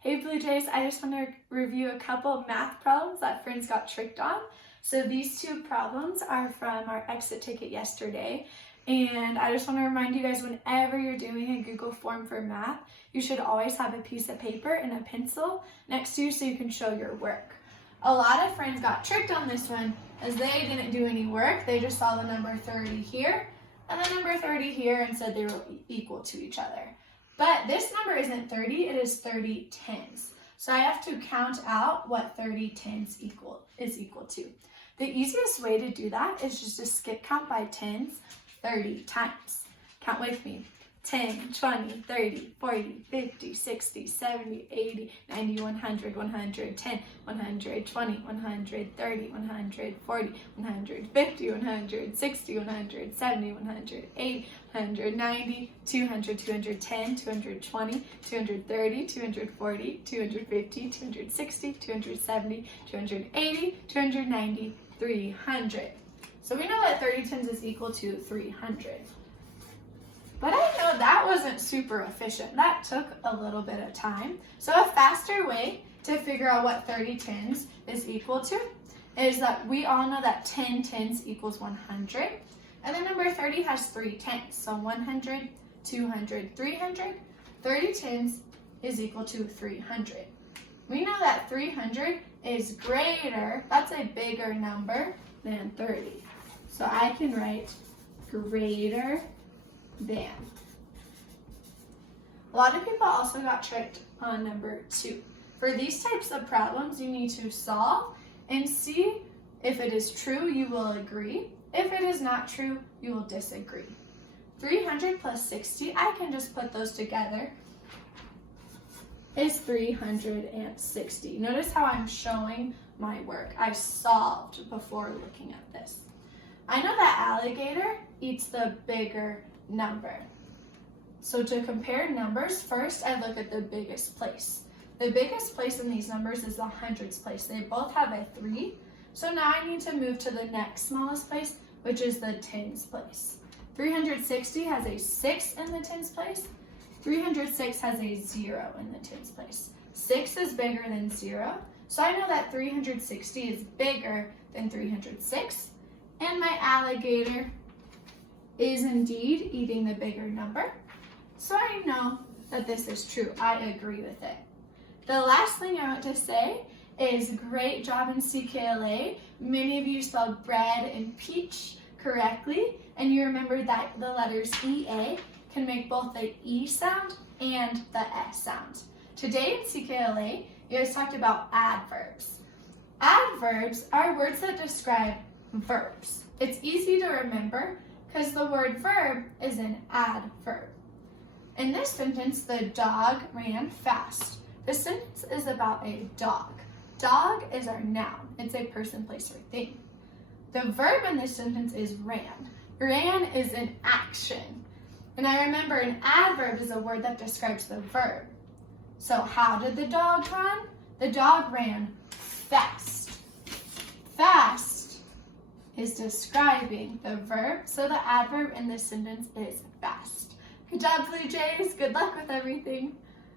Hey Blue Jays, I just want to review a couple of math problems that friends got tricked on. So these two problems are from our exit ticket yesterday. And I just want to remind you guys, whenever you're doing a Google form for math, you should always have a piece of paper and a pencil next to you so you can show your work. A lot of friends got tricked on this one as they didn't do any work. They just saw the number 30 here and the number 30 here and said they were equal to each other. But this number isn't 30, it is 30 tens. So I have to count out what 30 tens is equal to. The easiest way to do that is just to skip count by tens 30 times. Count with me. 10, 20, 30, 40, 50, 60, 70, 80, 90, 100, 110, 120, 130, 140, 150, 160, 170, 180, 190, 200, 210, 220, 230, 240, 250, 260, 270, 280, 290, 300. So we know that 30 tens is equal to 300. But I know that wasn't super efficient. That took a little bit of time. So a faster way to figure out what 30 tens is equal to is that we all know that 10 tens equals 100. And the number 30 has 3 tens. So 100, 200, 300. 30 tens is equal to 300. We know that 300 is greater, that's a bigger number than 30. So I can write greater than. A lot of people also got tricked on number 2. For these types of problems, you need to solve and see if it is true, you will agree. If it is not true, you will disagree. 300 plus 60, I can just put those together, is 360. Notice how I'm showing my work. I solved before looking at this. I know that alligator eats the bigger number. So to compare numbers, first I look at the biggest place. The biggest place in these numbers is the hundreds place. They both have a 3. So now I need to move to the next smallest place, which is the tens place. 360 has a 6 in the tens place. 306 has a 0 in the tens place. 6 is bigger than 0. So I know that 360 is bigger than 306. And my alligator is indeed eating the bigger number. So I know that this is true. I agree with it. The last thing I want to say is great job in CKLA. Many of you spelled bread and peach correctly, and you remember that the letters EA can make both the E sound and the S sound. Today in CKLA, you guys talked about adverbs. Adverbs are words that describe verbs. It's easy to remember because the word verb is an adverb. In this sentence, the dog ran fast. The sentence is about a dog. Dog is our noun. It's a person, place, or thing. The verb in this sentence is ran. Ran is an action. And I remember an adverb is a word that describes the verb. So how did the dog run? The dog ran fast. Fast is describing the verb, so the adverb in this sentence is fast. Good job, Blue Jays. Good luck with everything.